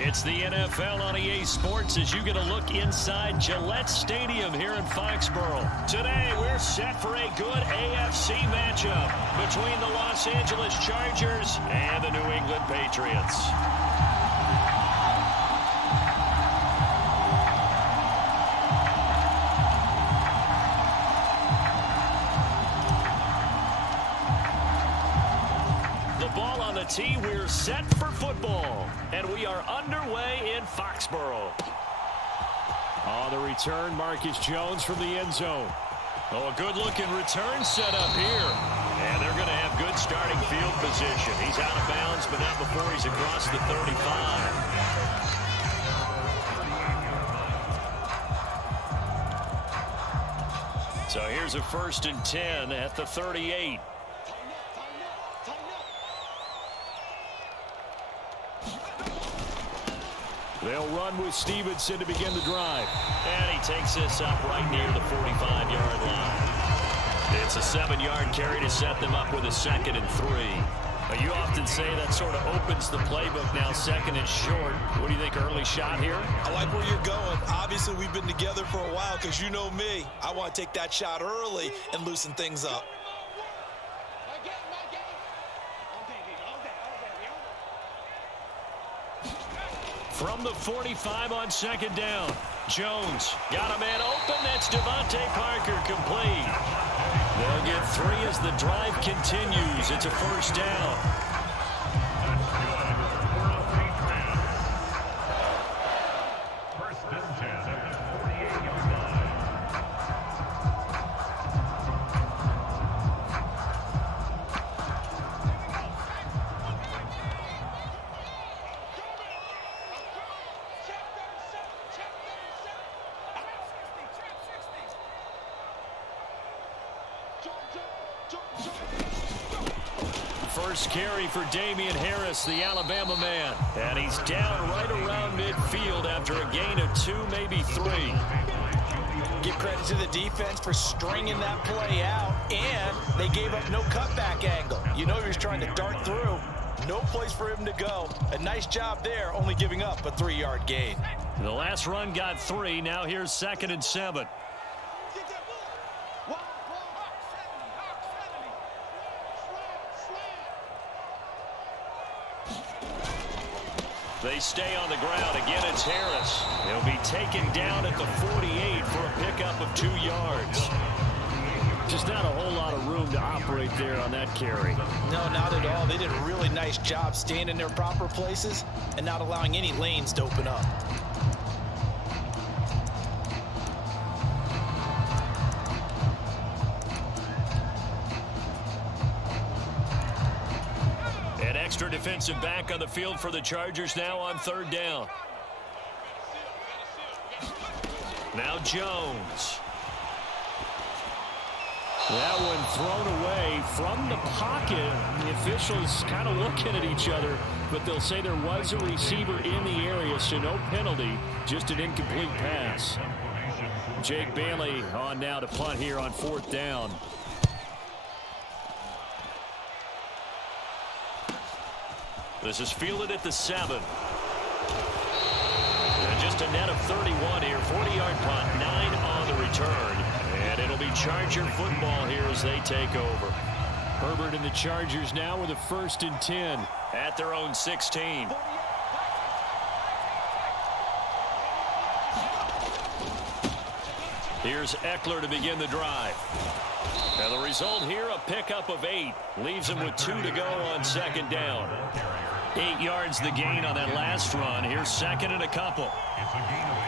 It's the NFL on EA Sports as you get a look inside Gillette Stadium here in Foxborough. Today, we're set for a good AFC matchup between the Los Angeles Chargers and the New England Patriots. Tee, we're set for football, and we are underway in Foxborough. On the return, Marcus Jones from the end zone. Oh, a good-looking return set up here. And they're going to have good starting field position. He's out of bounds, but not before he's across the 35. So here's a 1st and 10 at the 38. They'll run with Stevenson to begin the drive. And he takes this up right near the 45-yard line. It's a 7-yard carry to set them up with a 2nd and 3. You often say that sort of opens the playbook now, 2nd and short. What do you think, early shot here? I like where you're going. Obviously, we've been together for a while because you know me. I want to take that shot early and loosen things up. From the 45 on 2nd down. Jones got a man open. That's Devontae Parker complete. They'll get 3 as the drive continues. It's a 1st down. First carry for Damian Harris, the Alabama man. And he's down right around midfield after a gain of 2, maybe 3. Give credit to the defense for stringing that play out, and they gave up no cutback angle. You know he was trying to dart through. No place for him to go. A nice job there, only giving up a 3-yard gain. The last run got 3. Now here's 2nd and 7. They stay on the ground. Again, it's Harris. He'll be taken down at the 48 for a pickup of 2 yards. Just not a whole lot of room to operate there on that carry. No, not at all. They did a really nice job staying in their proper places and not allowing any lanes to open up. Extra defensive back on the field for the Chargers now on 3rd down. Now Jones. That one thrown away from the pocket. The officials kind of looking at each other, but they'll say there was a receiver in the area, so no penalty, just an incomplete pass. Jake Bailey on now to punt here on 4th down. This is fielded at the 7. And just a net of 31 here. 40-yard punt, 9 on the return. And it'll be Charger football here as they take over. Herbert and the Chargers now with a 1st and 10 at their own 16. Here's Eckler to begin the drive. And the result here, a pickup of 8. Leaves him with 2 to go on 2nd down. 8 yards the gain on that last run. Here's 2nd and a couple. It's a gain of 8.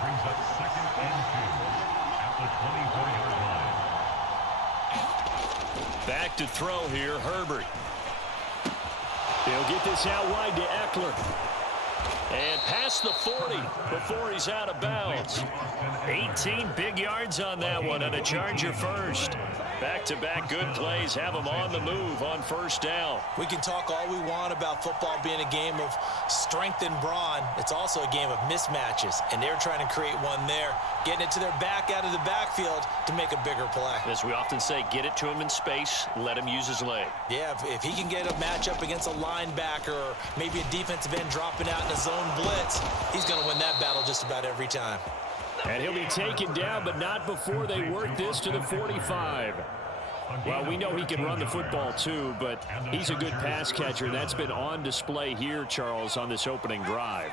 Brings up 2nd and 2 at the 24-yard line. Back to throw here, Herbert. He'll get this out wide to Eckler. And past the 40 before he's out of bounds. 18 big yards on that one, and a Charger first. Back-to-back good plays have them on the move on 1st down. We can talk all we want about football being a game of strength and brawn. It's also a game of mismatches, and they're trying to create one there, getting it to their back out of the backfield to make a bigger play. As we often say, get it to him in space, let him use his leg. Yeah, if he can get a matchup against a linebacker or maybe a defensive end dropping out in a zone blitz, he's going to win that battle just about every time. And he'll be taken down, but not before they work this to the 45. Well, we know he can run the football too, but he's a good pass catcher. That's been on display here, Charles, on this opening drive.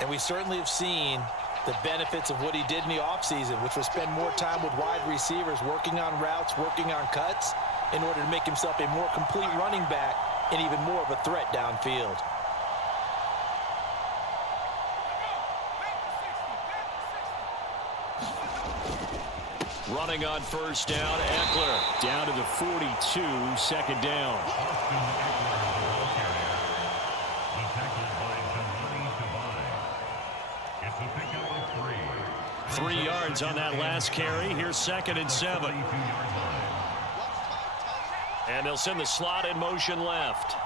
And we certainly have seen the benefits of what he did in the offseason, which was spend more time with wide receivers, working on routes, working on cuts, in order to make himself a more complete running back and even more of a threat downfield. Running on first down, Eckler down to the 42, second down. It's a pickup of 3. 3 yards on that last carry. Here's 2nd and 7. And they'll send the slot in motion left.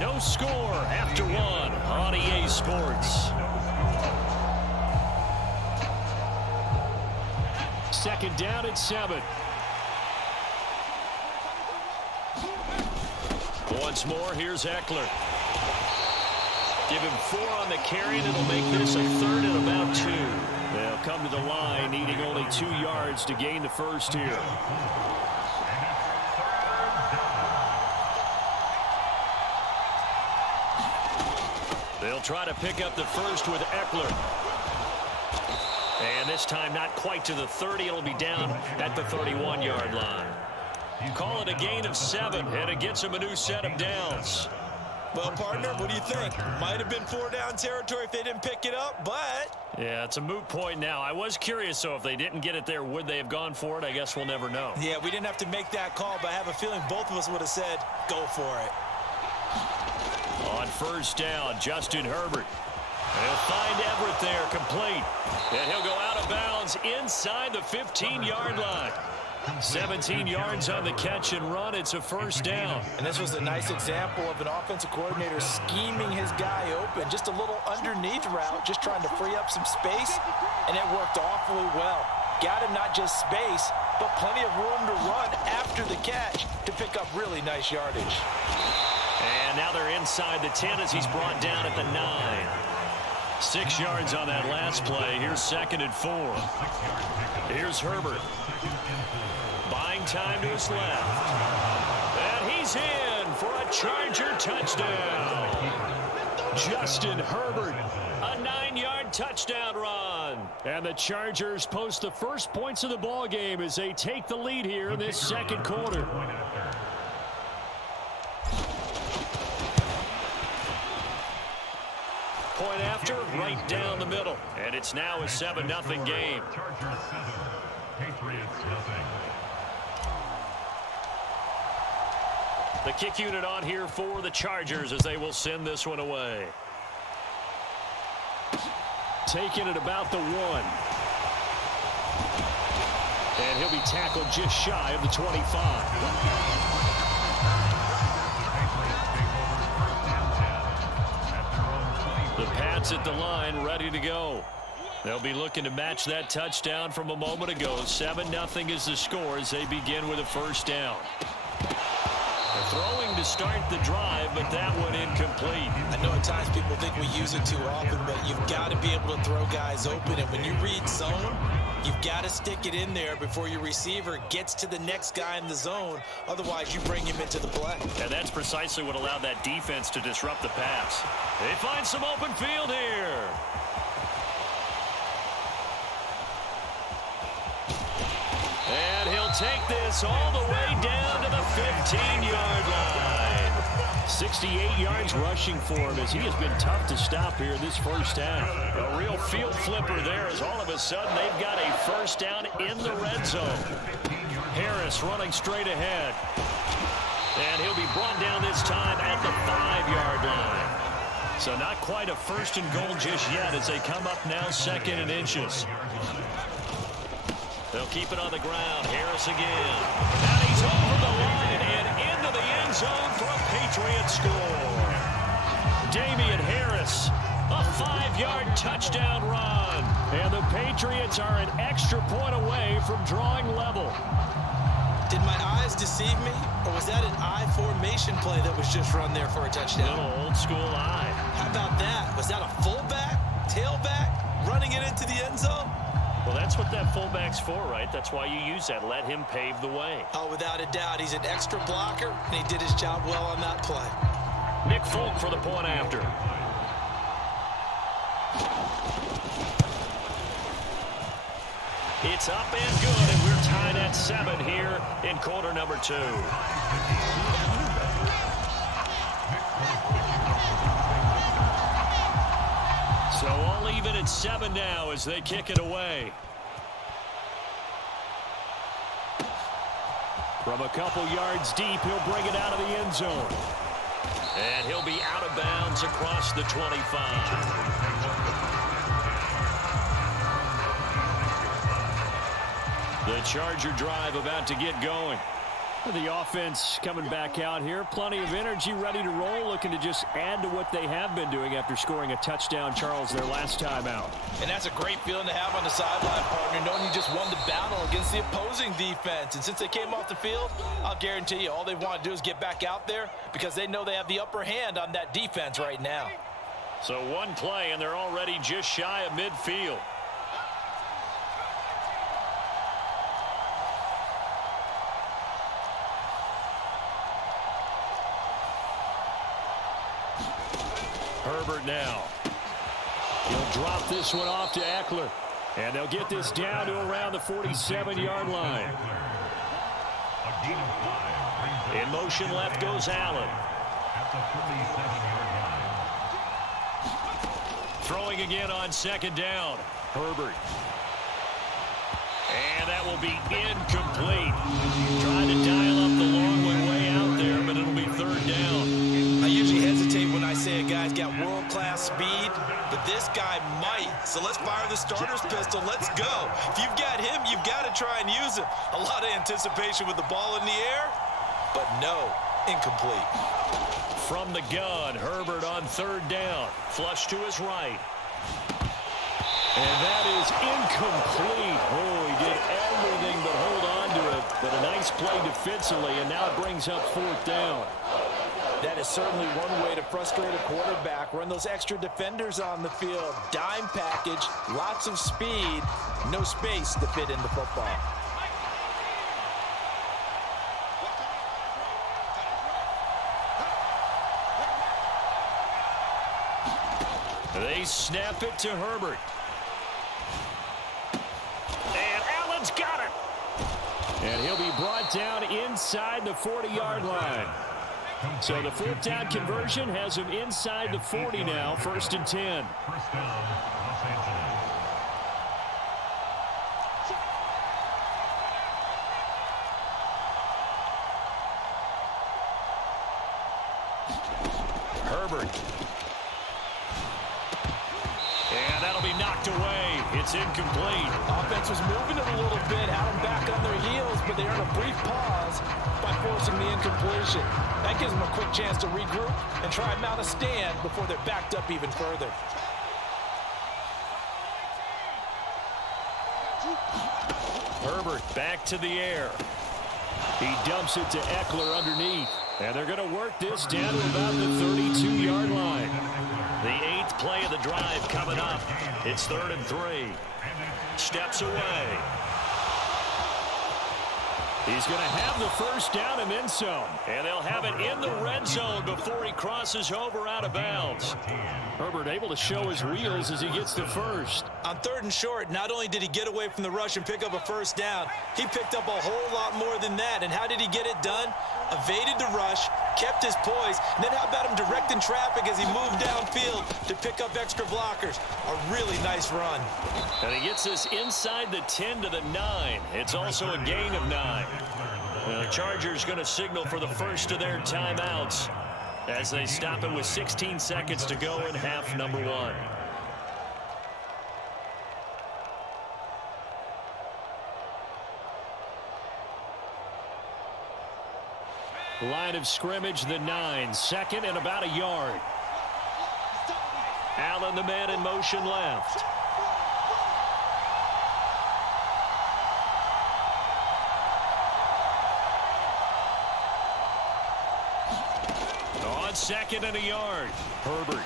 No score after 1 on EA Sports. 2nd down and 7. Once more, here's Eckler. Give him 4 on the carry, and it'll make this a 3rd and about 2. They'll come to the line, needing only 2 yards to gain the first here. They'll try to pick up the first with Eckler. And this time not quite to the 30. It'll be down at the 31-yard line. Call it a gain of 7, and it gets him a new set of downs. Well, partner, what do you think? Might have been 4-down territory if they didn't pick it up, but... Yeah, it's a moot point now. I was curious, though, if they didn't get it there, would they have gone for it? I guess we'll never know. Yeah, we didn't have to make that call, but I have a feeling both of us would have said, go for it. On first down, Justin Herbert. He'll find Everett there, complete. And he'll go out of bounds inside the 15-yard line. 17 yards on the catch and run. It's a first down. And this was a nice example of an offensive coordinator scheming his guy open. Just a little underneath route, just trying to free up some space, and it worked awfully well. Got him not just space, but plenty of room to run after the catch to pick up really nice yardage. And now they're inside the 10 as he's brought down at the 9. 6 yards on that last play. Here's 2nd and 4. Here's Herbert. Buying time to his left. And he's in for a Charger touchdown. Justin Herbert, a 9-yard touchdown run. And the Chargers post the first points of the ball game as they take the lead here in this second quarter. Point after, right down the middle. And it's now a 7-0 game. Chargers 7, Patriots nothing. The kick unit on here for the Chargers as they will send this one away. Taking it about the 1. And he'll be tackled just shy of the 25. The Pats at the line, ready to go. They'll be looking to match that touchdown from a moment ago. 7-0 is the score as they begin with a first down. Throwing to start the drive, but that one incomplete. I know at times people think we use it too often, but you've got to be able to throw guys open. And when you read zone, you've got to stick it in there before your receiver gets to the next guy in the zone. Otherwise, you bring him into the play. And that's precisely what allowed that defense to disrupt the pass. They find some open field here. And he'll take this all the way down to the 15-yard line. 68 yards rushing for him as he has been tough to stop here this first half. A real field flipper there as all of a sudden they've got a first down in the red zone. Harris running straight ahead. And he'll be brought down this time at the 5-yard line. So not quite a first and goal just yet as they come up now 2nd and inches. They'll keep it on the ground. Harris again. And he's over the line and into the end zone for a Patriot score. Damian Harris, a 5-yard touchdown run. And the Patriots are an extra point away from drawing level. Did my eyes eyes deceive me, or was that an I formation play that was just run there for a touchdown? Little old school I. How about that? Was that a fullback, tailback, running it into the end zone? Well, that's what that fullback's for, right? That's why you use that. Let him pave the way. Oh, without a doubt. He's an extra blocker, and he did his job well on that play. Nick Folk for the point after. It's up and good, and we're tied at 7 here in quarter number 2. So all even at 7 now as they kick it away. From a couple yards deep, he'll bring it out of the end zone. And he'll be out of bounds across the 25. The Charger drive about to get going. The offense coming back out here. Plenty of energy, ready to roll, looking to just add to what they have been doing after scoring a touchdown, Charles, their last time out. And that's a great feeling to have on the sideline, partner, knowing you just won the battle against the opposing defense. And since they came off the field, I'll guarantee you all they want to do is get back out there because they know they have the upper hand on that defense right now. So one play, and they're already just shy of midfield. Herbert now. He'll drop this one off to Eckler. And they'll get this down to around the 47-yard line. In motion left goes Allen. At the 47-yard line. Throwing again on second down. Herbert. And that will be incomplete. Trying to dial up the long way out there, but it'll be third down. I usually hesitate when I say a guy's got world-class speed, but this guy might. So let's fire the starter's pistol. Let's go. If you've got him, you've got to try and use him. A lot of anticipation with the ball in the air, but no, incomplete. From the gun, Herbert on third down. Flush to his right. And that is incomplete. Oh, he did everything but hold on to it. But a nice play defensively, and now it brings up fourth down. That is certainly one way to frustrate a quarterback. Run those extra defenders on the field. Dime package, lots of speed, no space to fit in the football. They snap it to Herbert. And Allen's got it. And he'll be brought down inside the 40-yard line. So the fourth down conversion has him inside the 40 now, 1st and 10. First down, Los Angeles. Herbert. And that'll be knocked away. It's incomplete. Offense was moving it a little bit, had them back on their heels, but they earned a brief pause by forcing the incompletion. That gives them a quick chance to regroup and try and mount a stand before they're backed up even further. Herbert back to the air. He dumps it to Eckler underneath. And they're going to work this down to about the 32-yard line. The 8th play of the drive coming up. It's 3rd and 3. Steps away. He's going to have the first down and then some. And they'll have it in the red zone before he crosses over out of bounds. Herbert able to show his wheels as he gets the first. On 3rd and short, not only did he get away from the rush and pick up a first down, he picked up a whole lot more than that. And how did he get it done? Evaded the rush, kept his poise, and then how about him directing traffic as he moved downfield to pick up extra blockers? A really nice run. And he gets this inside the 10 to the 9. It's also a gain of 9. The Chargers going to signal for the first of their timeouts as they stop it with 16 seconds to go in half number 1. Line of scrimmage, the 9. 2nd and about a yard. Allen, the man in motion left. On second and a yard, Herbert.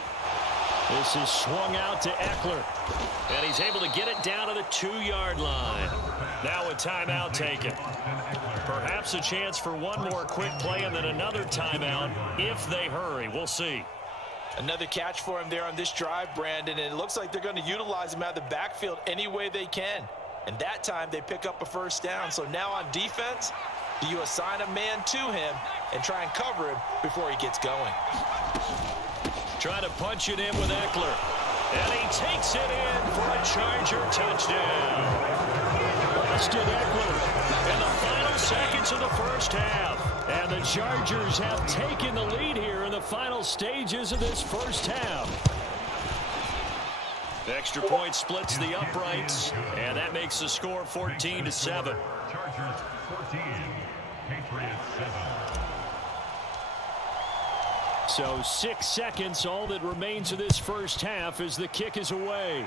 This is swung out to Eckler. And he's able to get it down to the 2-yard line. Now a timeout taken. Perhaps a chance for one more quick play and then another timeout if they hurry. We'll see. Another catch for him there on this drive, Brandon, and it looks like they're going to utilize him out of the backfield any way they can. And that time they pick up a first down. So now on defense, do you assign a man to him and try and cover him before he gets going? Trying to punch it in with Eckler. And he takes it in for a Charger touchdown. Austin Eckler in the final seconds of the first half. And the Chargers have taken the lead here in the final stages of this first half. The extra point splits the uprights, and that makes the score 14-7. Chargers 14, Patriots 7. So 6 seconds, all that remains of this first half as the kick is away.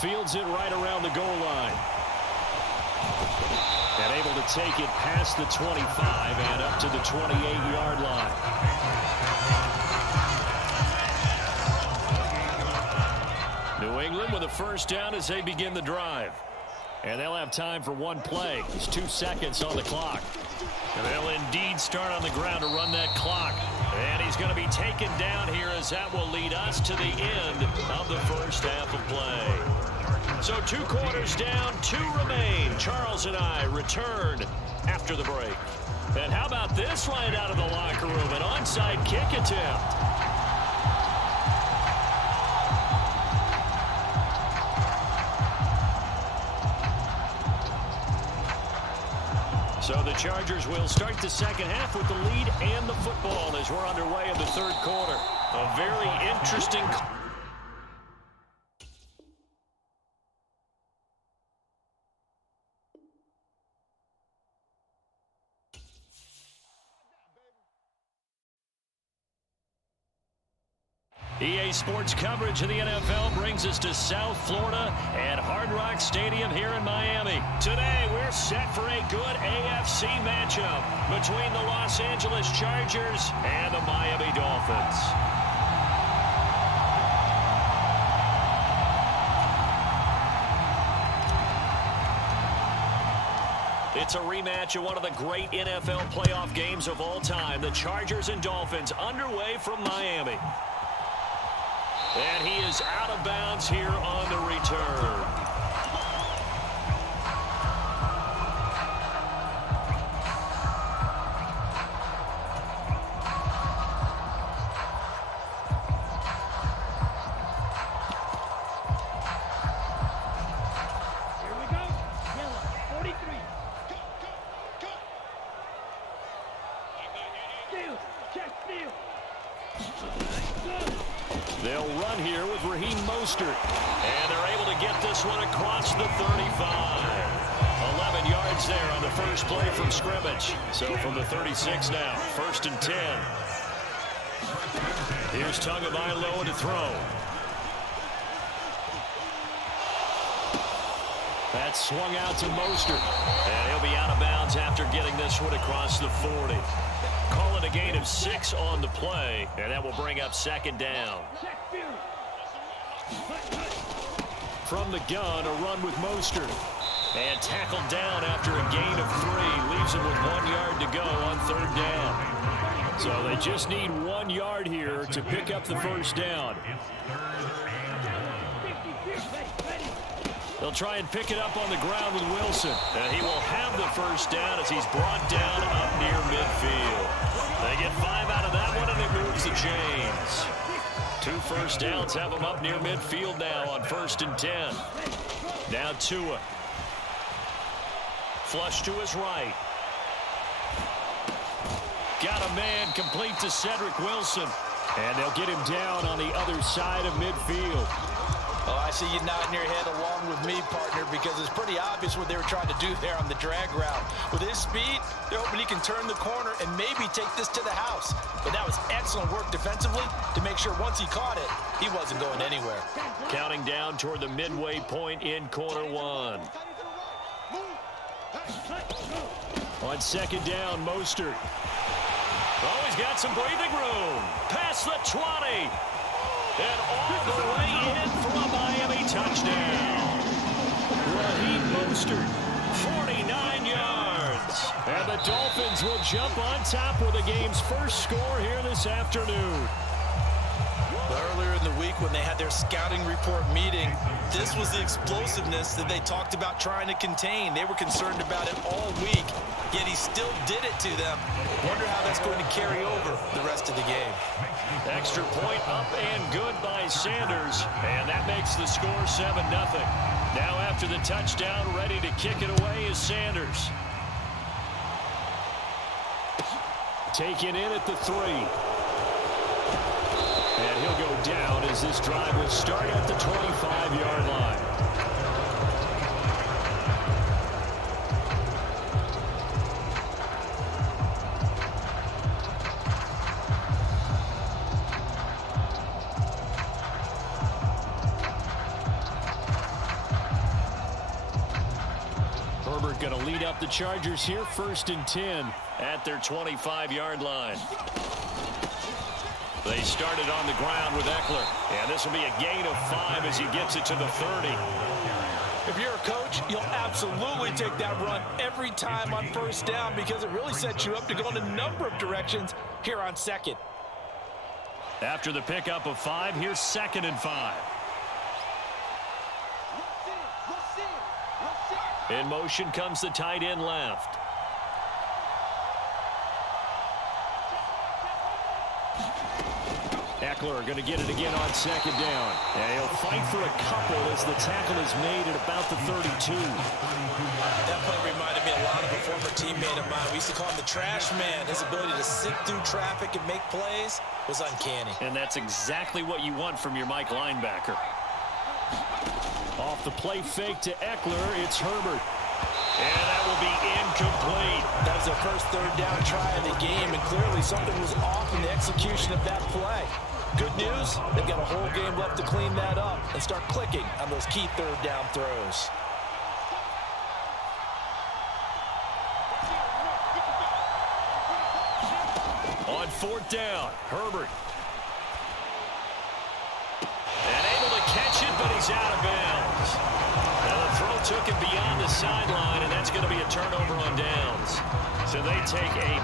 Fields it right around the goal line. And able to take it past the 25 and up to the 28-yard line. New England with a first down as they begin the drive. And they'll have time for one play. There's 2 seconds on the clock. And they'll indeed start on the ground to run that clock. And he's going to be taken down here as that will lead us to the end of the first half of play. So 2 quarters down, 2 remain. Charles and I return after the break. And how about this line out of the locker room? An onside kick attempt. So the Chargers will start the second half with the lead and the football as we're underway in the third quarter. A very interesting. EA Sports coverage of the NFL brings us to South Florida at Hard Rock Stadium here in Miami. Today, we're set for a good AFC matchup between the Los Angeles Chargers and the Miami Dolphins. It's a rematch of one of the great NFL playoff games of all time. The Chargers and Dolphins underway from Miami. And he is out of bounds here on the return. Here we go. Yellow, 43. Steal. Check steal. They'll run here with Raheem Mostert. And they're able to get this one across the 35. 11 yards there on the first play from scrimmage. So from the 36 now, 1st and 10. Here's Tagovailoa to throw. That's swung out to Mostert. And he'll be out of bounds after getting this one across the 40. Call it a gain of 6 on the play, and that will bring up 2nd down. From the gun, a run with Mostert. And tackled down after a gain of 3. Leaves him with 1 yard to go on 3rd down. So they just need 1 yard here to pick up the first down. They'll try and pick it up on the ground with Wilson. And he will have the first down as he's brought down up near midfield. They get 5 out of that one, and it moves the chains. 2 first downs have them up near midfield now on 1st and 10. Now Tua. Flush to his right. Got a man complete to Cedric Wilson. And they'll get him down on the other side of midfield. Oh, I see you nodding your head along with me, partner, because it's pretty obvious what they were trying to do there on the drag route. With his speed, they're hoping he can turn the corner and maybe take this to the house. But that was excellent work defensively to make sure once he caught it, he wasn't going anywhere. Counting down toward the midway point in quarter 1. On 2nd down, Mostert. Oh, he's got some breathing room. Past the 20. And all the way in for a Miami touchdown. Raheem Mostert, 49 yards. And the Dolphins will jump on top with the game's first score here this afternoon. Earlier in the week when they had their scouting report meeting, this was the explosiveness that they talked about trying to contain. They were concerned about it all week, yet he still did it to them. Wonder how that's going to carry over the rest of the game. Extra point up and good by Sanders, and that makes the score 7-0. Now after the touchdown, ready to kick it away is Sanders. Taken in at the 3. And he'll go down as this drive will start at the 25-yard line. Herbert going to lead up the Chargers here, 1st and 10 at their 25-yard line. They started on the ground with Eckler, and this will be a gain of 5 as he gets it to the 30. If you're a coach, you'll absolutely take that run every time on 1st down because it really sets you up to go in a number of directions here on 2nd. After the pickup of 5, here's 2nd and 5. In motion comes the tight end left. Eckler going to get it again on 2nd down. And he'll fight for a couple as the tackle is made at about the 32. That play reminded me a lot of a former teammate of mine. We used to call him the trash man. His ability to sift through traffic and make plays was uncanny. And that's exactly what you want from your Mike linebacker. Off the play fake to Eckler, it's Herbert. And that will be incomplete. That was their first 3rd down try of the game, and clearly something was off in the execution of that play. Good news, they've got a whole game left to clean that up and start clicking on those key 3rd down throws. On 4th down, Herbert. And able to catch it, but he's out of bounds. Now the throw took him beyond the sideline, and that's going to be a turnover on downs. So they take a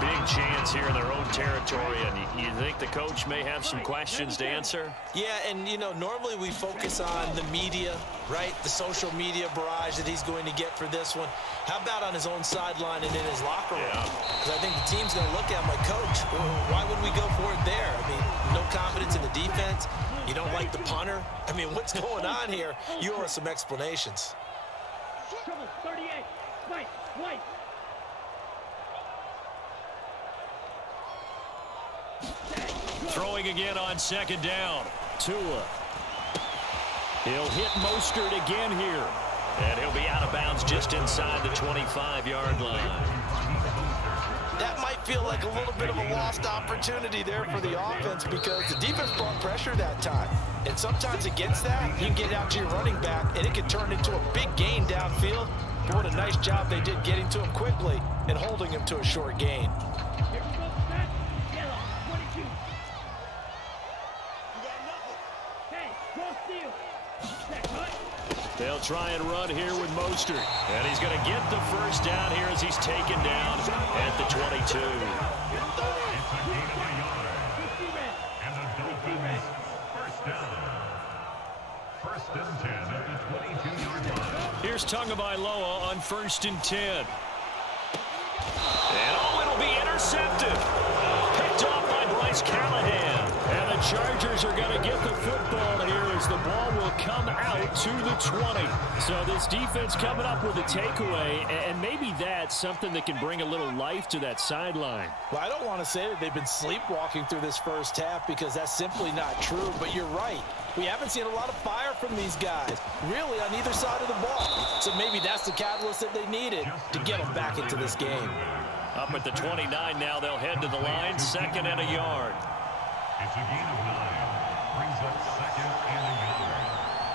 big chance here in their own territory, and you think the coach may have some questions to answer? Yeah, and, you know, normally we focus on the media, right? The social media barrage that he's going to get for this one. How about on his own sideline and in his locker room? Because I think the team's going to look at him like, Coach, why would we go for it there? I mean, no confidence in the defense. You don't like the punter? I mean, what's going on here? You owe us some explanations. Trouble, 38. White. Throwing again on 2nd down. Tua. He'll hit Mostert again here. And he'll be out of bounds just inside the 25-yard line. That might feel like a little bit of a lost opportunity there for the offense because the defense brought pressure that time. And sometimes against that, you can get out to your running back, and it can turn into a big gain downfield. But what a nice job they did getting to him quickly and holding him to a short gain. Here we go, set. Yellow, 22. Hey, cross field. Set, right. They'll try and run here with Mostert. And he's going to get the 1st down here as he's taken down at the 22. It's a gain of a yard. And the Dolphins, 1st down. 1st and 10 at the 22-yard line. Here's Tagovailoa on 1st and 10. And it'll be intercepted. Picked off by Bryce Callahan. And the Chargers are going to get the football here as the ball will come out to the 20. So this defense coming up with a takeaway, and maybe that's something that can bring a little life to that sideline. Well, I don't want to say that they've been sleepwalking through this 1st half because that's simply not true, but you're right. We haven't seen a lot of fire from these guys, really, on either side of the ball. So maybe that's the catalyst that they needed to get them back into this game. Up at the 29 now, they'll head to the line, 2nd and a yard. It's a gain of 9. Brings up 2nd and a yard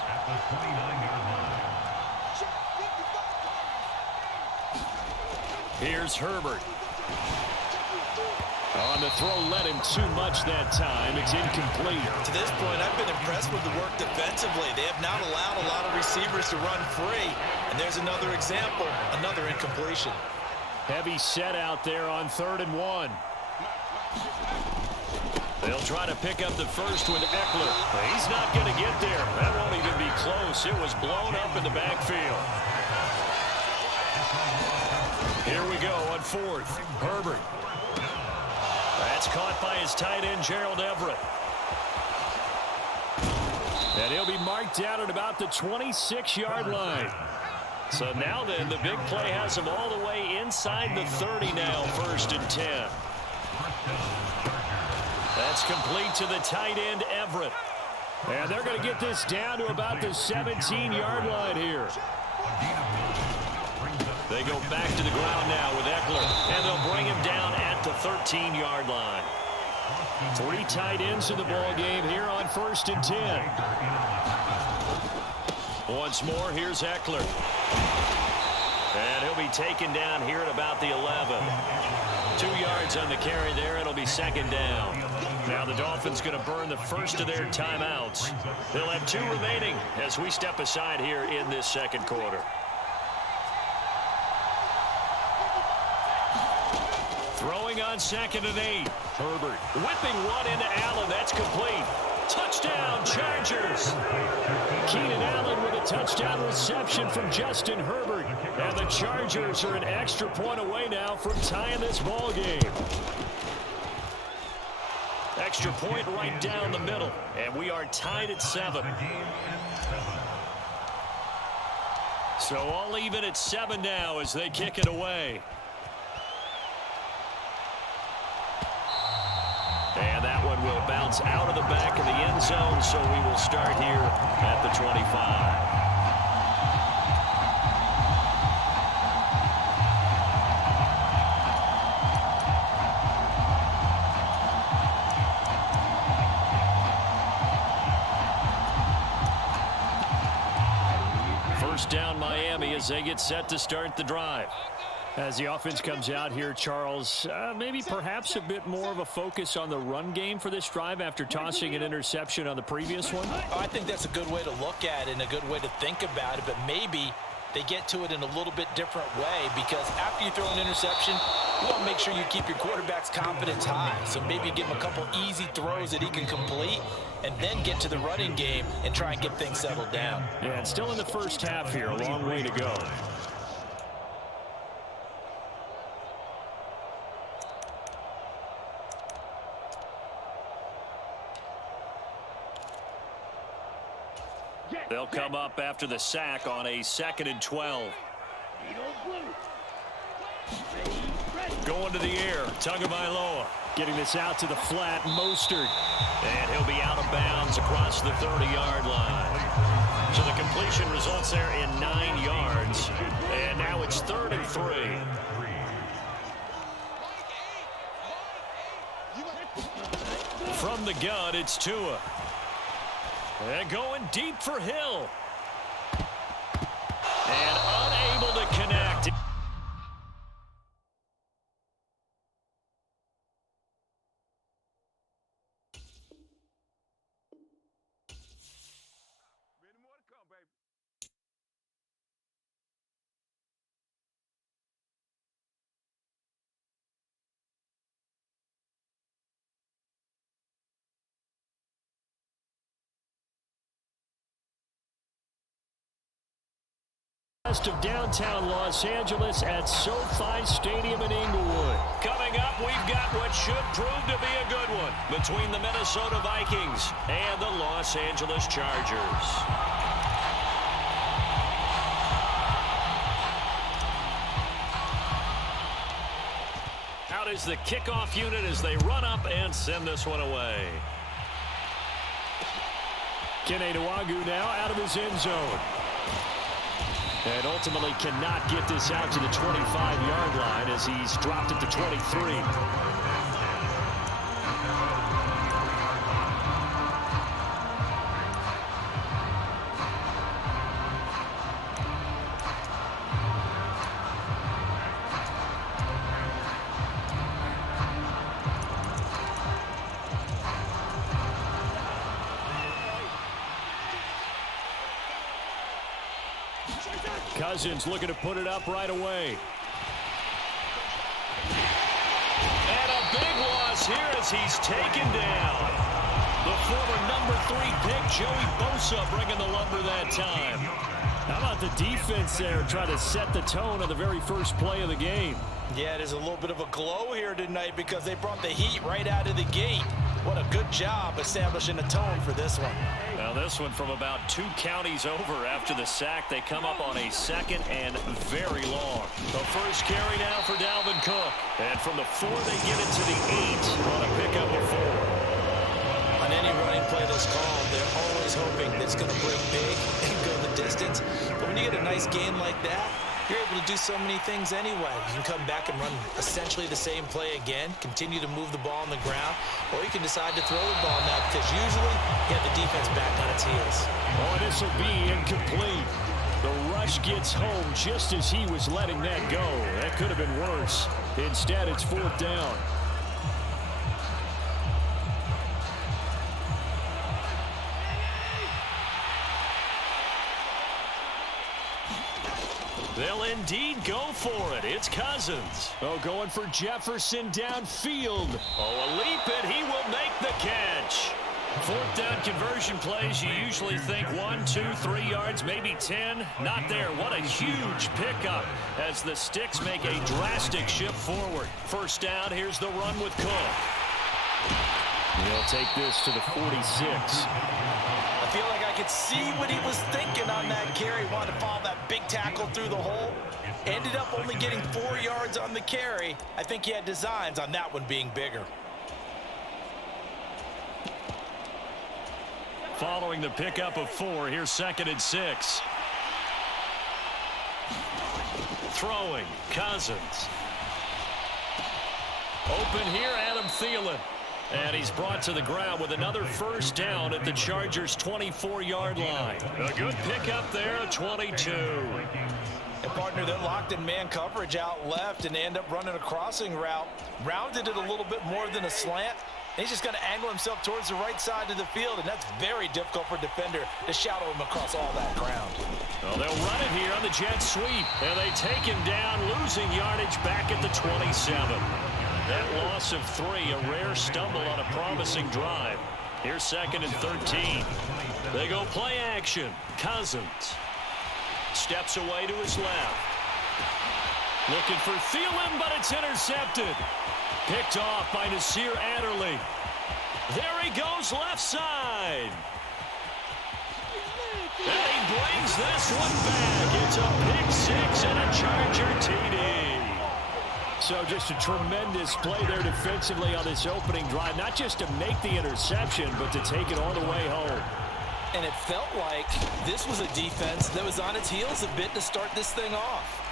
at the 29-yard line. Here's Herbert. On the throw, led him too much that time. It's incomplete. To this point, I've been impressed with the work defensively. They have not allowed a lot of receivers to run free. And there's another example, another incompletion. Heavy set out there on 3rd and 1. They'll try to pick up the first with Eckler. He's not going to get there. That won't even be close. It was blown up in the backfield. Here we go on 4th. Herbert. That's caught by his tight end, Gerald Everett. And he'll be marked down at about the 26-yard line. So now then, the big play has him all the way inside the 30 now, 1st and 10. That's complete to the tight end, Everett. And they're going to get this down to about the 17-yard line here. They go back to the ground now with Eckler, and they'll bring him down at the 13-yard line. 3 tight ends in the ball game here on 1st and 10. Once more, here's Eckler. And he'll be taken down here at about the 11. 2 yards on the carry there. It'll be 2nd down. Now the Dolphins going to burn the first of their timeouts. They'll have 2 remaining as we step aside here in this 2nd quarter. Throwing on 2nd and 8. Herbert whipping one into Allen. That's complete. Touchdown, Chargers. Keenan Allen with a touchdown reception from Justin Herbert. And the Chargers are an extra point away now from tying this ball game. Extra point right down the middle. And we are tied at 7. So all even at 7 now as they kick it away. And that one will bounce out of the back of the end zone, so we will start here at the 25. First down, Miami, as they get set to start the drive. As the offense comes out here, Charles, maybe perhaps a bit more of a focus on the run game for this drive after tossing an interception on the previous one? I think that's a good way to look at it and a good way to think about it, but maybe they get to it in a little bit different way because after you throw an interception, you want to make sure you keep your quarterback's confidence high. So maybe give him a couple easy throws that he can complete and then get to the running game and try and get things settled down. Yeah, it's still in the first half here, a long way to go. They'll come up after the sack on a 2nd and 12. Going to the air, Tagovailoa getting this out to the flat, Mostert. And he'll be out of bounds across the 30-yard line. So the completion results there in 9 yards. And now it's 3rd and 3. From the gun, it's Tua. And going deep for Hill. And unable to connect. Of downtown Los Angeles at SoFi Stadium in Inglewood. Coming up, we've got what should prove to be a good one between the Minnesota Vikings and the Los Angeles Chargers. Out is the kickoff unit as they run up and send this one away. Kene Nwangwu now out of his end zone. And ultimately cannot get this out to the 25-yard line as he's dropped at the 23. Cousins looking to put it up right away. And a big loss here as he's taken down. The former number 3 pick, Joey Bosa, bringing the lumber that time. How about the defense there trying to set the tone on the very first play of the game? Yeah, there's a little bit of a glow here tonight because they brought the heat right out of the gate. What a good job establishing a tone for this one. Now this one from about 2 counties over after the sack. They come up on a 2nd and very long. The first carry now for Dalvin Cook. And from the 4, they get it to the 8 on a pickup of 4. On any running play that's called, they're always hoping that it's going to break big and go the distance. But when you get a nice game like that, you're able to do so many things anyway. You can come back and run essentially the same play again, continue to move the ball on the ground, or you can decide to throw the ball now because usually you have the defense back on its heels. Oh, this will be incomplete. The rush gets home just as he was letting that go. That could have been worse. Instead, it's 4th down. They'll indeed go for it. It's Cousins. Oh, going for Jefferson downfield. Oh, a leap, and he will make the catch. 4th down conversion plays, you usually think 1, 2, 3 yards, maybe 10. Not there. What a huge pickup as the Sticks make a drastic shift forward. 1st down, here's the run with Cook. He'll take this to the 46. I feel like I could see what he was thinking on that carry. Wanted to follow that big tackle through the hole. Ended up only getting 4 yards on the carry. I think he had designs on that one being bigger. Following the pickup of 4, here's 2nd and 6. Throwing, Cousins. Open here, Adam Thielen. And he's brought to the ground with another 1st down at the Chargers' 24-yard line. A good pickup there, 22. And partner, they're locked in man coverage out left and they end up running a crossing route. Rounded it a little bit more than a slant. And he's just going to angle himself towards the right side of the field, and that's very difficult for a defender to shadow him across all that ground. Well, they'll run it here on the jet sweep, and they take him down, losing yardage back at the 27. That loss of 3, a rare stumble on a promising drive. Here's 2nd and 13. They go play action. Cousins steps away to his left. Looking for Thielen, but it's intercepted. Picked off by Nasir Adderley. There he goes, left side. And he brings this one back. It's a pick 6 and a Charger TD. So just a tremendous play there defensively on this opening drive. Not just to make the interception, but to take it all the way home. And it felt like this was a defense that was on its heels a bit to start this thing off.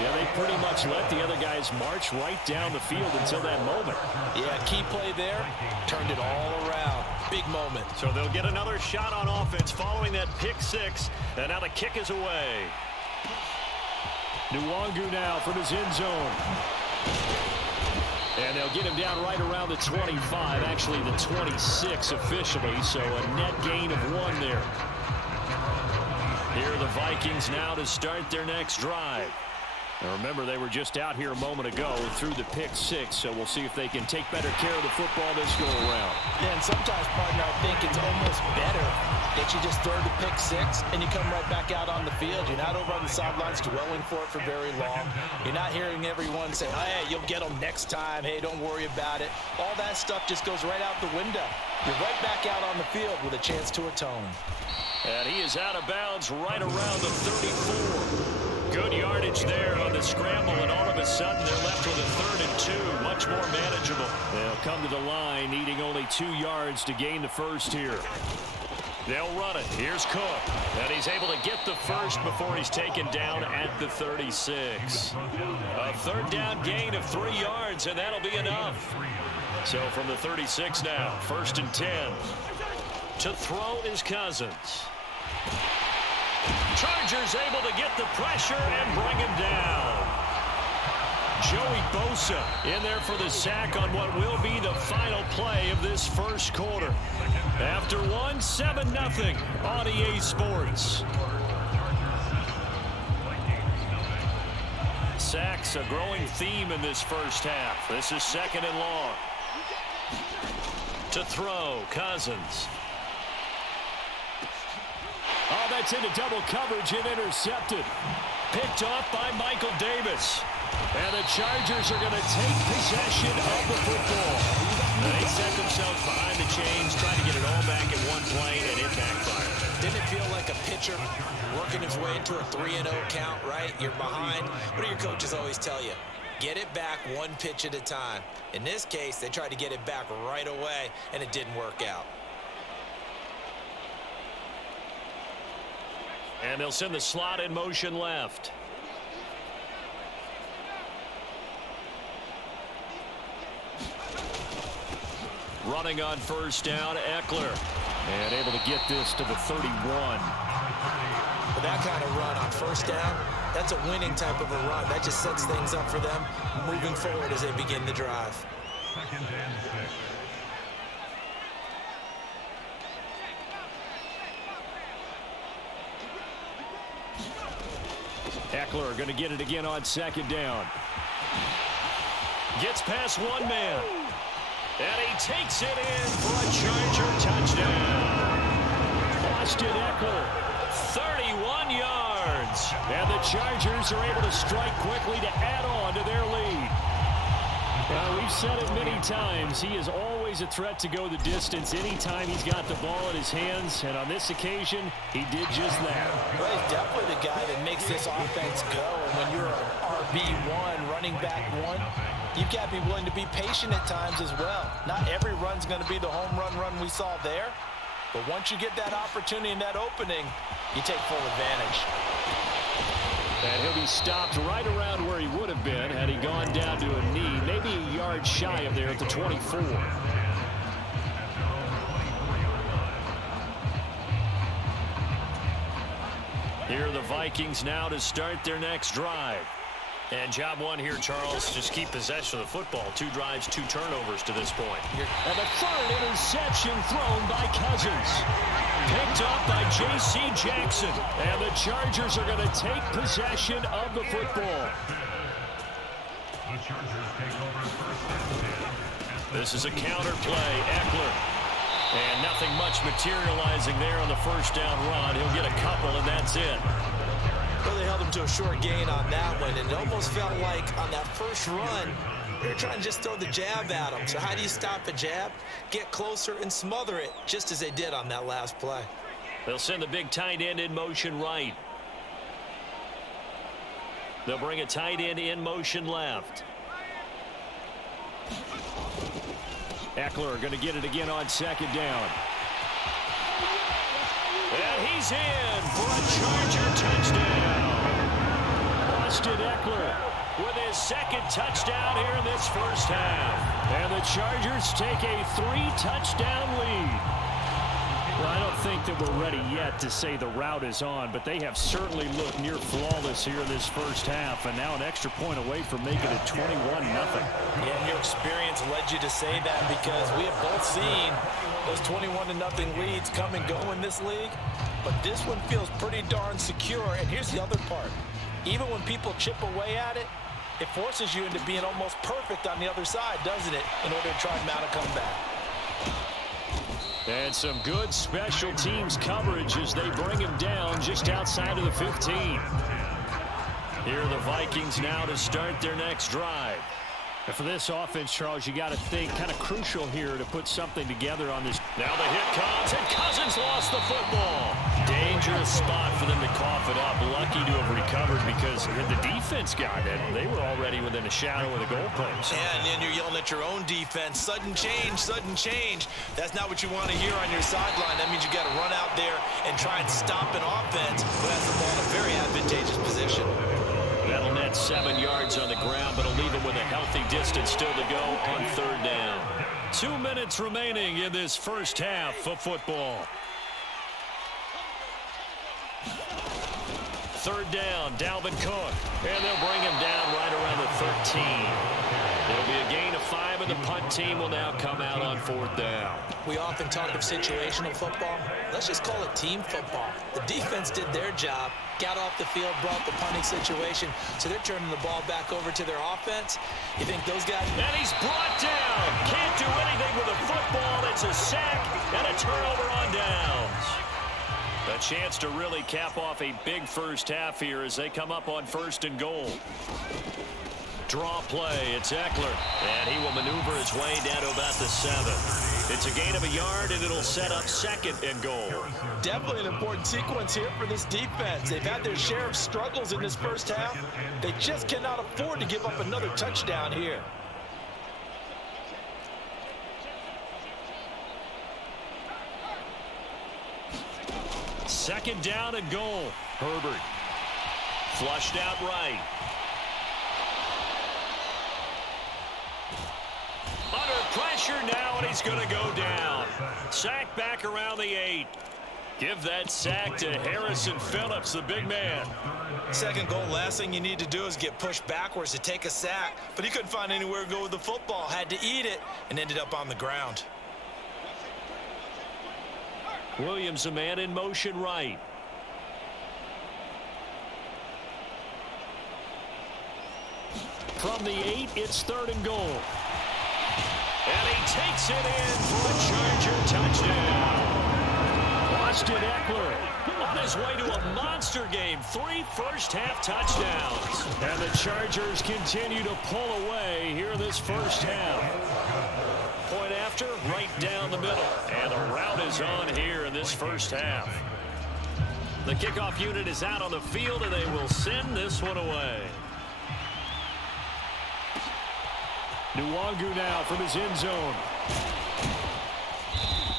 Yeah, they pretty much let the other guys march right down the field until that moment. Yeah, key play there. Turned it all around. Big moment. So they'll get another shot on offense following that pick 6. And now the kick is away. Nwangu now from his end zone. And they'll get him down right around the 25. Actually, the 26 officially. So a net gain of 1 there. Here are the Vikings now to start their next drive. Now remember, they were just out here a moment ago through the pick 6, so we'll see if they can take better care of the football this go-around. Yeah, and sometimes, partner, I think it's almost better that you just throw the pick 6 and you come right back out on the field. You're not over on the sidelines dwelling for it for very long. You're not hearing everyone say, oh, hey, you'll get them next time. Hey, don't worry about it. All that stuff just goes right out the window. You're right back out on the field with a chance to atone. And he is out of bounds right around the 34. Good yardage there on the scramble, and all of a sudden they're left with a 3rd and 2. Much more manageable. They'll come to the line, needing only 2 yards to gain the first here. They'll run it. Here's Cook. And he's able to get the first before he's taken down at the 36. A 3rd down gain of 3 yards, and that'll be enough. So from the 36 now, 1st and 10. To throw is Cousins. Chargers able to get the pressure and bring him down. Joey Bosa in there for the sack on what will be the final play of this first quarter. After 1, 7-0 on EA Sports. Sacks, a growing theme in this first half. This is 2nd and long. To throw, Cousins. Oh, that's into double coverage and intercepted. Picked off by Michael Davis. And the Chargers are going to take possession of the football. They set themselves behind the chains, trying to get it all back in one play, and it backfired. Didn't it feel like a pitcher working his way into a 3-0 count, right? You're behind. What do your coaches always tell you? Get it back one pitch at a time. In this case, they tried to get it back right away, and it didn't work out. And they'll send the slot in motion left. Running on first down, Eckler. And able to get this to the 31. With that kind of run on first down, that's a winning type of a run. That just sets things up for them moving forward as they begin the drive. 2nd and 6. Eckler going to get it again on 2nd down. Gets past one man. And he takes it in for a Charger touchdown. Austin Eckler, 31 yards. And the Chargers are able to strike quickly to add on to their lead. We've said it many times. He is always a threat to go the distance anytime he's got the ball in his hands. And on this occasion, he did just that. Well, he's definitely the guy that makes this offense go. And when you're an RB1, running back one, you've got to be willing to be patient at times as well. Not every run's going to be the home run we saw there. But once you get that opportunity and that opening, you take full advantage. And he'll be stopped right around where he would have been had he gone down to a knee, maybe a yard shy of there at the 24. Here are the Vikings now to start their next drive. And job one here, Charles, just keep possession of the football. 2 drives, 2 turnovers to this point. And the 3rd interception thrown by Cousins. Picked up by J.C. Jackson. And the Chargers are going to take possession of the football. The Chargers take over 1st and 10. This is a counter play. Eckler. And nothing much materializing there on the first down run. He'll get a couple, and that's it. Well, they held him to a short gain on that one, and it almost felt like on that first run, they were trying to just throw the jab at him. So how do you stop a jab? Get closer and smother it, just as they did on that last play. They'll send the big tight end in motion right. They'll bring a tight end in motion left. Eckler going to get it again on 2nd down. And he's in for a Charger touchdown. Austin Eckler with his 2nd touchdown here in this first half. And the Chargers take a 3-touchdown lead. Well, I don't think that we're ready yet to say the route is on, but they have certainly looked near flawless here in this first half, and now an extra point away from making it 21-0. Yeah, and your experience led you to say that because we have both seen those 21-0 leads come and go in this league, but this one feels pretty darn secure. And here's the other part. Even when people chip away at it, it forces you into being almost perfect on the other side, doesn't it, in order to try and mount a comeback. And some good special teams coverage as they bring him down just outside of the 15. Here are the Vikings now to start their next drive. And for this offense, Charles, you got to think kind of crucial here to put something together on this. Now the hit comes, and Cousins lost the football. Dangerous spot for them to cough it up. Lucky to have recovered because had the defense got it, they were already within a shadow of the goalpost. Yeah, and then you're yelling at your own defense. Sudden change, sudden change. That's not what you want to hear on your sideline. That means you got to run out there and try and stop an offense who has the ball in a very advantageous position. That'll net 7 yards on the ground, but it'll leave him with a healthy distance still to go on 3rd down. 2 minutes remaining in this first half of football. 3rd down, Dalvin Cook. And they'll bring him down right around the 13. It'll be a gain of 5, and the punt team will now come out on 4th down. We often talk of situational football. Let's just call it team football. The defense did their job, got off the field, brought the punting situation, so they're turning the ball back over to their offense. You think those guys... And he's brought down. Can't do anything with a football. It's a sack and a turnover on downs. A chance to really cap off a big first half here as they come up on 1st and goal. Draw play. It's Eckler. And he will maneuver his way down to about the 7. It's a gain of a yard, and it'll set up 2nd and goal. Definitely an important sequence here for this defense. They've had their share of struggles in this first half. They just cannot afford to give up another touchdown here. Second down and goal. Herbert. Flushed out right. Under pressure now, and he's going to go down. Sack back around the 8. Give that sack to Harrison Phillips, the big man. Second goal, last thing you need to do is get pushed backwards to take a sack. But he couldn't find anywhere to go with the football. Had to eat it and ended up on the ground. Williams, a man in motion right. From the 8, it's 3rd and goal. And he takes it in for a Charger touchdown. Austin Eckler on his way to a monster game. 3 first-half touchdowns. And the Chargers continue to pull away here in this first half. Point after, right down the middle. And the route is on here in this first half. The kickoff unit is out on the field, and they will send this one away. Nwangu now from his end zone.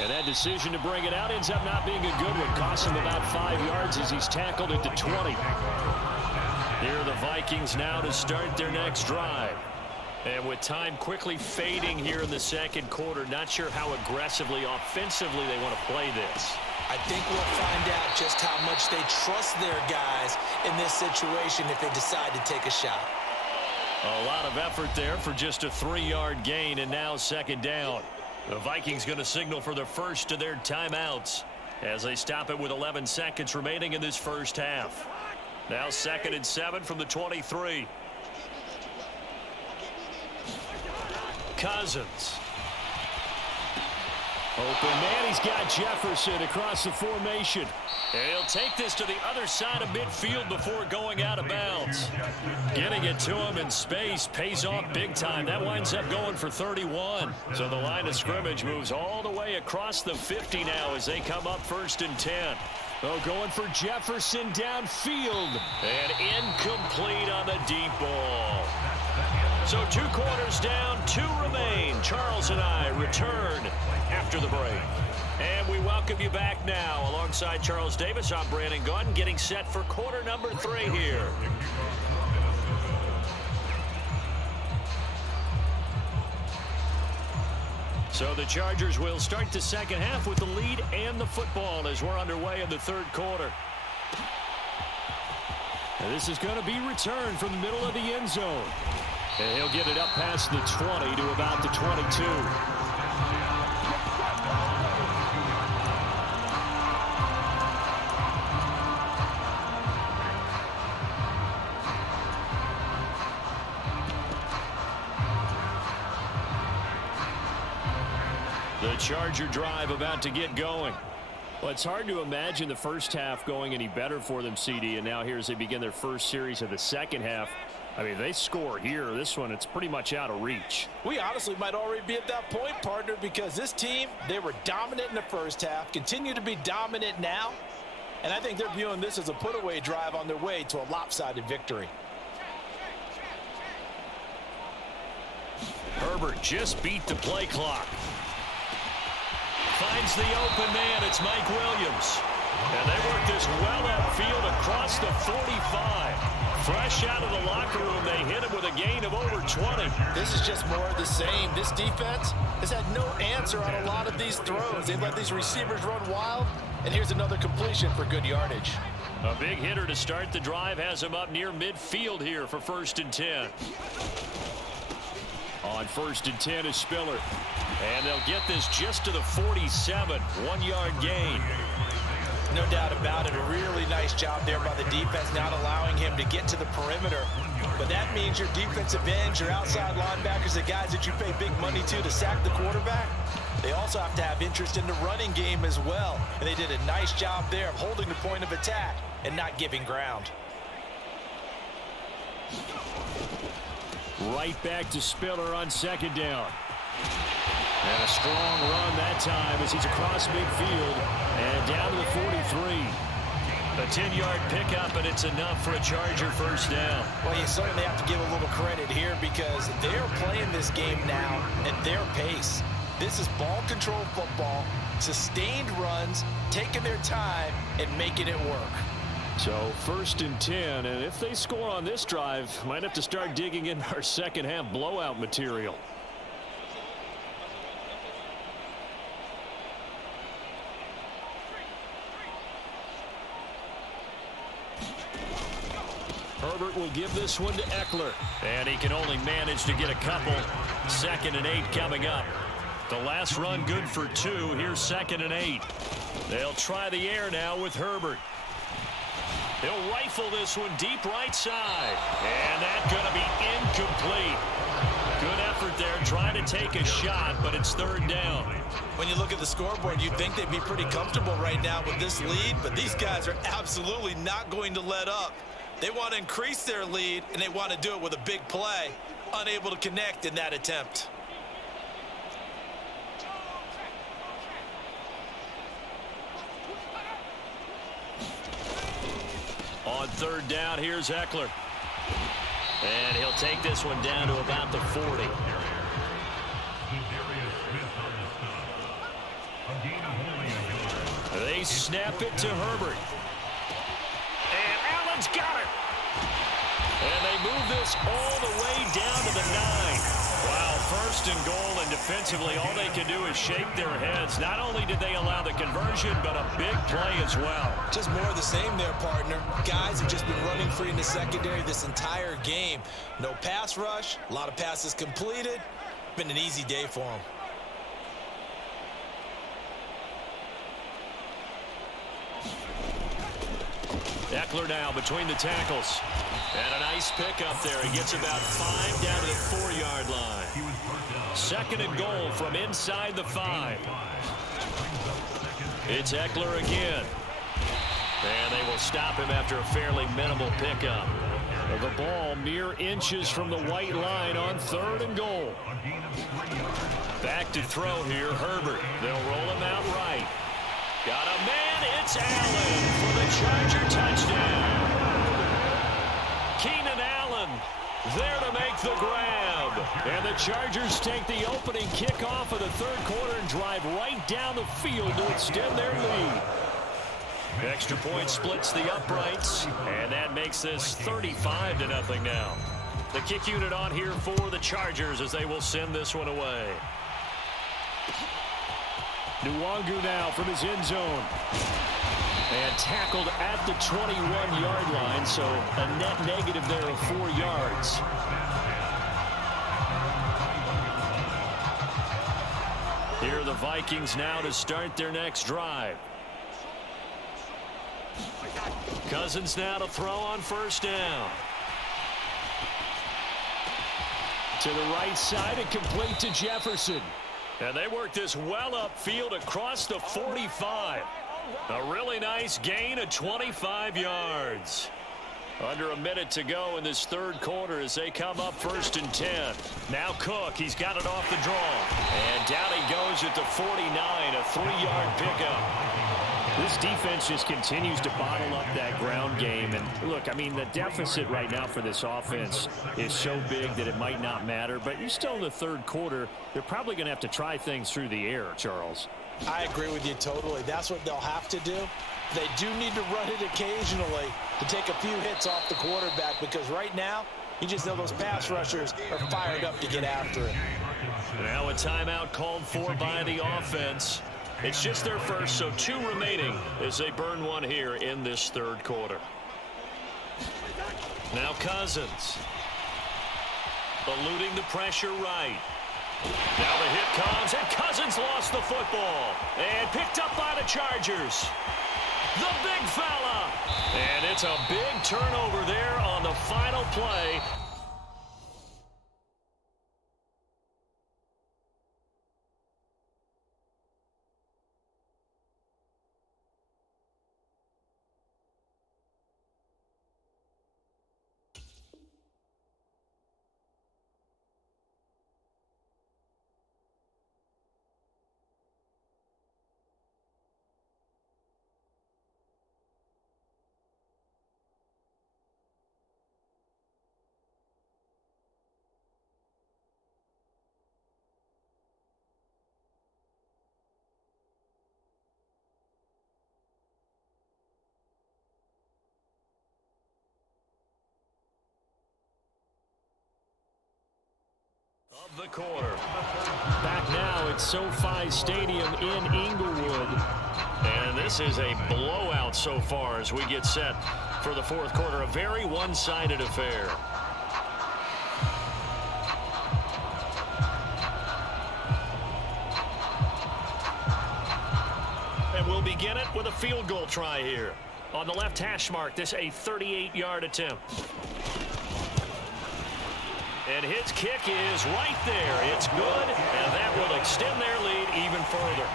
And that decision to bring it out ends up not being a good one. Costs him about 5 yards as he's tackled at the 20. Here are the Vikings now to start their next drive. And with time quickly fading here in the second quarter, not sure how aggressively, offensively they want to play this. I think we'll find out just how much they trust their guys in this situation if they decide to take a shot. A lot of effort there for just a 3-yard gain, and now 2nd down. The Vikings going to signal for the first of their timeouts as they stop it with 11 seconds remaining in this first half. Now 2nd and 7 from the 23. Cousins. Open man, he's got Jefferson across the formation. And he'll take this to the other side of midfield before going out of bounds. Getting it to him in space pays off big time. That winds up going for 31. So the line of scrimmage moves all the way across the 50 now as they come up 1st and 10. Oh, going for Jefferson downfield. And incomplete on the deep ball. So 2 quarters down, 2 remain. Charles and I return after the break. And we welcome you back now. Alongside Charles Davis, I'm Brandon Gunn, getting set for quarter number 3 here. So the Chargers will start the second half with the lead and the football as we're underway in the 3rd quarter. And this is going to be returned from the middle of the end zone. And he'll get it up past the 20 to about the 22. The Charger drive about to get going. Well, it's hard to imagine the first half going any better for them, CD, and now here as they begin their first series of the second half. I mean, they score here. This one, it's pretty much out of reach. We honestly might already be at that point, partner, because this team, they were dominant in the first half, continue to be dominant now, and I think they're viewing this as a put-away drive on their way to a lopsided victory. Herbert just beat the play clock. Finds the open man. It's Mike Williams. And they work this well upfield across the 45. Fresh out of the locker room, they hit him with a gain of over 20. This is just more of the same. This defense has had no answer on a lot of these throws. They've let these receivers run wild, and here's another completion for good yardage. A big hitter to start the drive has him up near midfield here for 1st and 10. On 1st and 10 is Spiller. And they'll get this just to the 47. 1-yard gain. No doubt about it. A really nice job there by the defense, not allowing him to get to the perimeter. But that means your defensive ends, your outside linebackers, the guys that you pay big money to sack the quarterback, they also have to have interest in the running game as well. And they did a nice job there of holding the point of attack and not giving ground. Right back to Spiller on 2nd down. And a strong run that time as he's across midfield and down to the 43. A 10-yard pickup, and it's enough for a Charger 1st down. Well, you certainly have to give a little credit here because they're playing this game now at their pace. This is ball control football, sustained runs, taking their time and making it work. So 1st and 10, and if they score on this drive, might have to start digging in our second half blowout material. Herbert will give this one to Eckler. And he can only manage to get a couple. 2nd and 8 coming up. The last run good for 2. Here's 2nd and 8. They'll try the air now with Herbert. He'll rifle this one deep right side. And that's going to be incomplete. Good effort there trying to take a shot, but it's 3rd down. When you look at the scoreboard, you'd think they'd be pretty comfortable right now with this lead, but these guys are absolutely not going to let up. They want to increase their lead, and they want to do it with a big play. Unable to connect in that attempt. On 3rd down, here's Eckler. And he'll take this one down to about the 40. They snap it to Herbert. And Allen's got it. And they move this all the way down to the 9. Wow, 1st and goal, and defensively all they can do is shake their heads. Not only did they allow the conversion, but a big play as well. Just more of the same there, partner. Guys have just been running free in the secondary this entire game. No pass rush, a lot of passes completed. Been an easy day for them. Eckler now between the tackles. And a nice pickup there. He gets about 5 down to the 4-yard line. 2nd and goal from inside the 5. It's Eckler again. And they will stop him after a fairly minimal pickup. The ball mere inches from the white line on 3rd and goal. Back to throw here, Herbert. They'll roll him out right. Got a man, it's Allen for the Charger touchdown. Keenan Allen there to make the grab. And the Chargers take the opening kickoff of the 3rd quarter and drive right down the field to extend their lead. Extra point splits the uprights, and that makes this 35-0 now. The kick unit on here for the Chargers as they will send this one away. Nwangu now from his end zone. And tackled at the 21-yard line, so a net negative there of 4 yards. Here are the Vikings now to start their next drive. Cousins now to throw on 1st down. To the right side and complete to Jefferson. And they work this well upfield across the 45. A really nice gain of 25 yards. Under a minute to go in this 3rd quarter as they come up 1st and 10. Now Cook, he's got it off the draw. And down he goes at the 49, a 3-yard pickup. This defense just continues to bottle up that ground game. And look, I mean, the deficit right now for this offense is so big that it might not matter. But you're still in the 3rd quarter. They're probably going to have to try things through the air, Charles. I agree with you totally. That's what they'll have to do. They do need to run it occasionally to take a few hits off the quarterback, because right now, you just know those pass rushers are fired up to get after it. Now a timeout called for by the offense. It's just their first, so 2 remaining as they burn one here in this 3rd quarter. Now Cousins. Eluding the pressure right. Now the hit comes, and Cousins lost the football. And picked up by the Chargers. The big fella. And it's a big turnover there on the final play. Of the quarter. Back now at SoFi Stadium in Inglewood. And this is a blowout so far as we get set for the fourth quarter. A very one-sided affair. And we'll begin it with a field goal try here. On the left hash mark, this a 38-yard attempt. And his kick is right there. It's good, and that will extend their lead even further.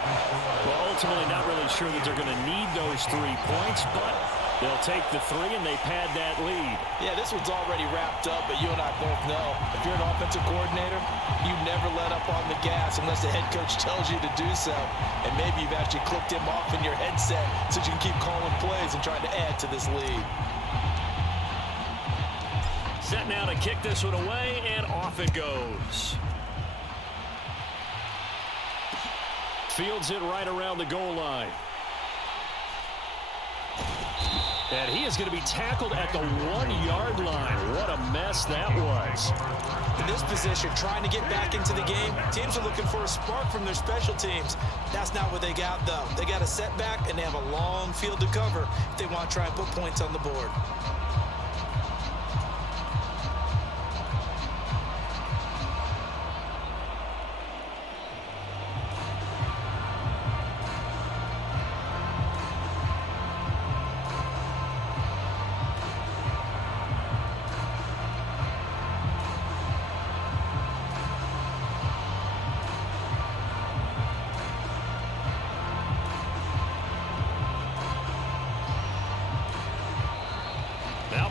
Well, ultimately, not really sure that they're going to need those 3 points, but they'll take the 3, and they pad that lead. Yeah, this one's already wrapped up, but you and I both know if you're an offensive coordinator, you never let up on the gas unless the head coach tells you to do so. And maybe you've actually clicked him off in your headset so you can keep calling plays and trying to add to this lead. Set now to kick this one away, and off it goes. Fields it right around the goal line. And he is going to be tackled at the 1-yard line. What a mess that was. In this position, trying to get back into the game, teams are looking for a spark from their special teams. That's not what they got, though. They got a setback, and they have a long field to cover if they want to try and put points on the board.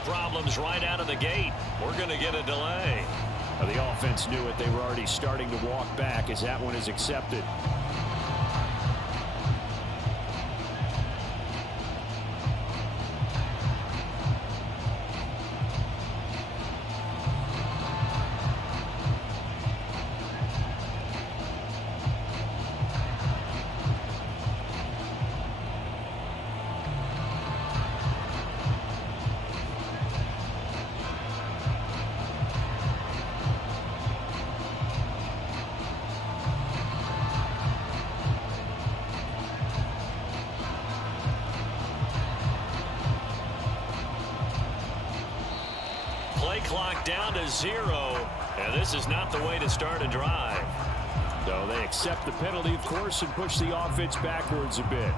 Problems right out of the gate. We're going to get a delay. The offense knew it. They were already starting to walk back as that one is accepted. Clock down to 0, and this is not the way to start a drive. So they accept the penalty, of course, and push the offense backwards a bit.